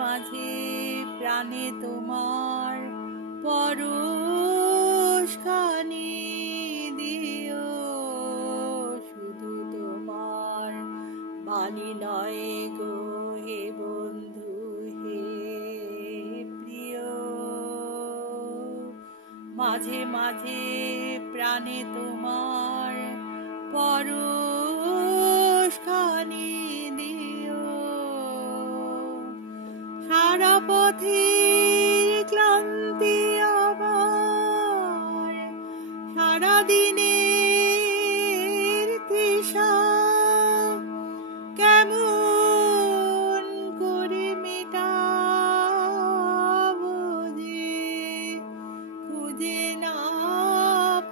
মাঝে প্রাণে তোমার পরশখানি দিও, শুধু তোমার বাণী নয় গো হে বন্ধু হে প্রিয়। মাঝে মাঝে প্রাণে তোমার পরশখানি দিও, সারা পথের ক্লান্তি আমার, সারা দিনের তৃষা কেমন করে মেটাবো যে, খুঁজে না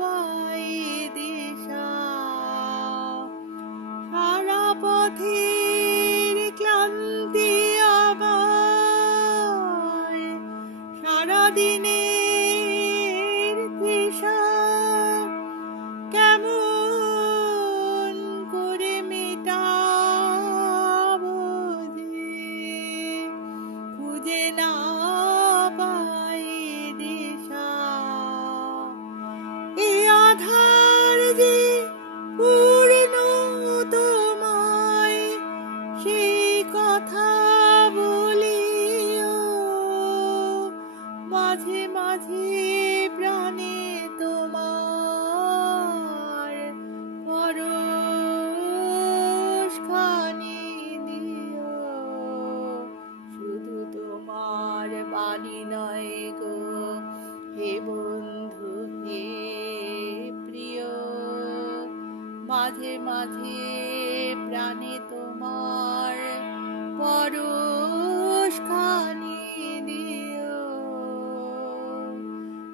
পাই দিশা। সারা পথের ক্লান্তি আমার, সারা দিনের তৃষা কেমন করে মেটাবো যে, খুঁজে না পাই দিশা। এ আধার যে পূর্ণ তোমায়, সেই কথা বলিও, মাঝে মাঝে প্রাণে তোমার পরশখানি দিও, শুধু তোমার বাণী নয় গো হে বন্ধু হে প্রিয়। মাঝে মাঝে প্রাণে তোমার পরশখানি দিও,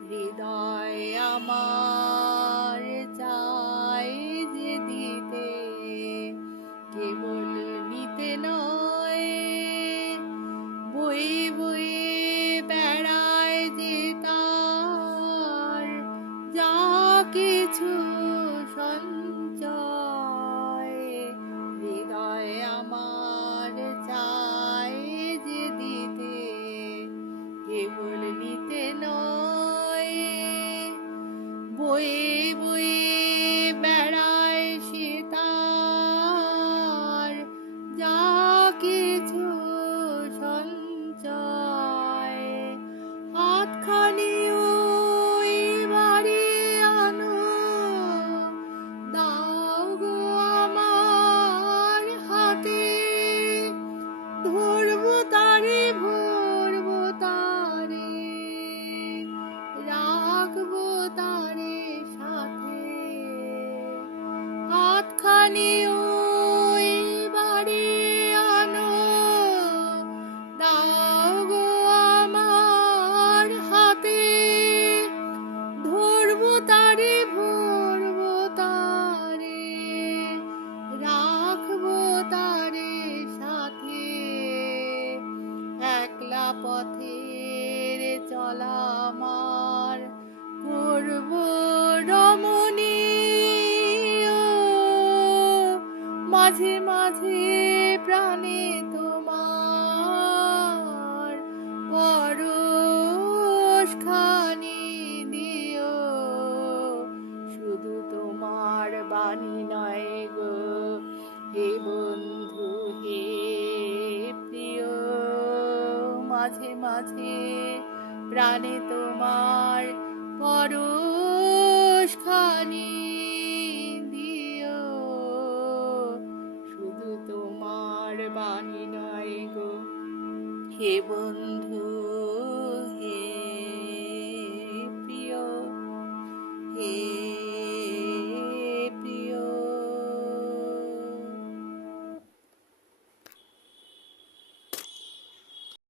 হৃদয় আমার চাই যে দিতে, কেবল নিতে নয়। বয়ে বয়ে বেড়ায় যে তার যা কিছু সঞ্চয়, হৃদয় আমার চাই যে দিতে, কেবল নিতে নয়। বয়ে বয়ে বেড়ায় সে তার যা কিছু সঞ্চয়, হাতখানি ওই বাড়ি আনো, দাও গো আমার হাতে, ধরবো তারে ভরবো তারে, রাখবো তারে সাথে। হাতখানি ওই বাড়ি আনো, দাও গো আমার হাতে, ধরবো তারে ভরবো তারে, রাখবো তারে সাথে। একলা পথের চলা আমার করবো রমণীয়, মাঝে মাঝে প্রাণে তোমার পরশখানি দিও, শুধু তোমার বাণী নয় গো হে বন্ধু হে প্রিয়। মাঝে মাঝে প্রাণে তোমার পরশখানি দিও, শুধু তোমার বাণী নয় গো হে বন্ধু